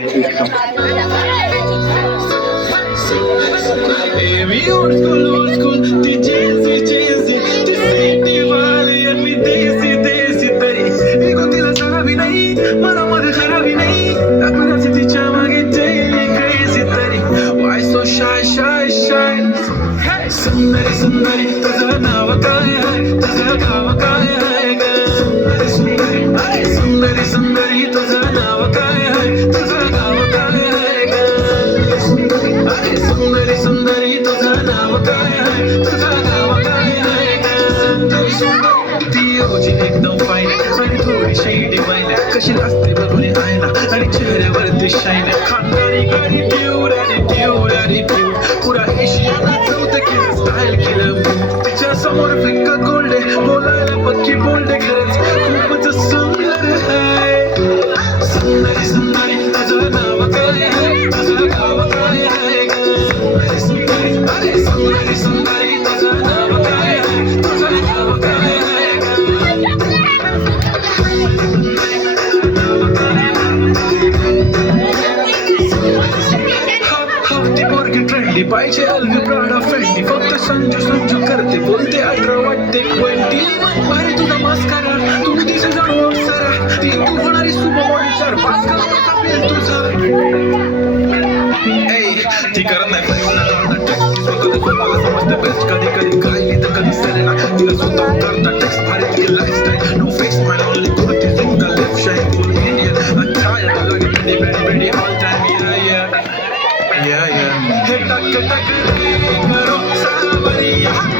Baby, old school, ती cheesy, cheesy, ती city वाली आणि देसी, देसी तरी एगो तिला जावी नाही, मनामध्ये खराबी नाही, दाखवण्याची तिच्या मागे daily crazy तरी why so shy, shy, shy. Hey, सुंदरी, सुंदरी, तुझं नाव काय आहे, तुझं गाव काय आहे ग? सुंदरी, सुंदरी, सुंदरी, सुंदरी, तुझं नाव काय आहे, तुझं गाव काय आहे ग? सुंदरी, सुंदरी, तुझं नाव काय आहे, तुझं गाव काय आहे ग? ती ओजी एकदम फाईन आणि थोडीशी डिवाईन, कशी असते बघून आयना आणि चेहऱ्यावरती शाईन, खानदारी गाडी ट्यूर आणि ट्यूर आणि ट्यूर, पुरा एशियाला चौथं केलं स्टाईल केलं तिच्या समोर फिक्का गोल्ड बोलायला पक्की बोल्ड खरंच खूपच सुंदर आहे. सुंदरी, सुंदरी, तुझं नाव काय आहे, तुझं गाव काय आहे ग? सुंदरी, अरे सुंदरी, सुंदरी, तुझं नाव काय आहे, तुझं गाव काय आहे ग? ती पोरगी ट्रेंडी पाहिजे अलवी प्राडा फेंडी, फक्त संजू संजू करते बोलते 18 वाटते 20, भारी तुझा मास्कारा तू दिसे जाणू अप्सरा, ती तू होणारी सुपर मॉडेल 4-5 करोडचा बिल तुझा. ती करत नाही पण मला समजते बेस्ट, कधी कधी गायली तर कधी सेलेना, तिला स्वतः करता टेक्स्ट भारी तिची लाईफस्टाईल नो फेस माय ओनली कुर्ती झुमका लेफ्ट शाईन फुल इंडियन अचाया लगे बेडी बेडी बेडी ऑल टाइम या या या हे टक टक करो सावरिया.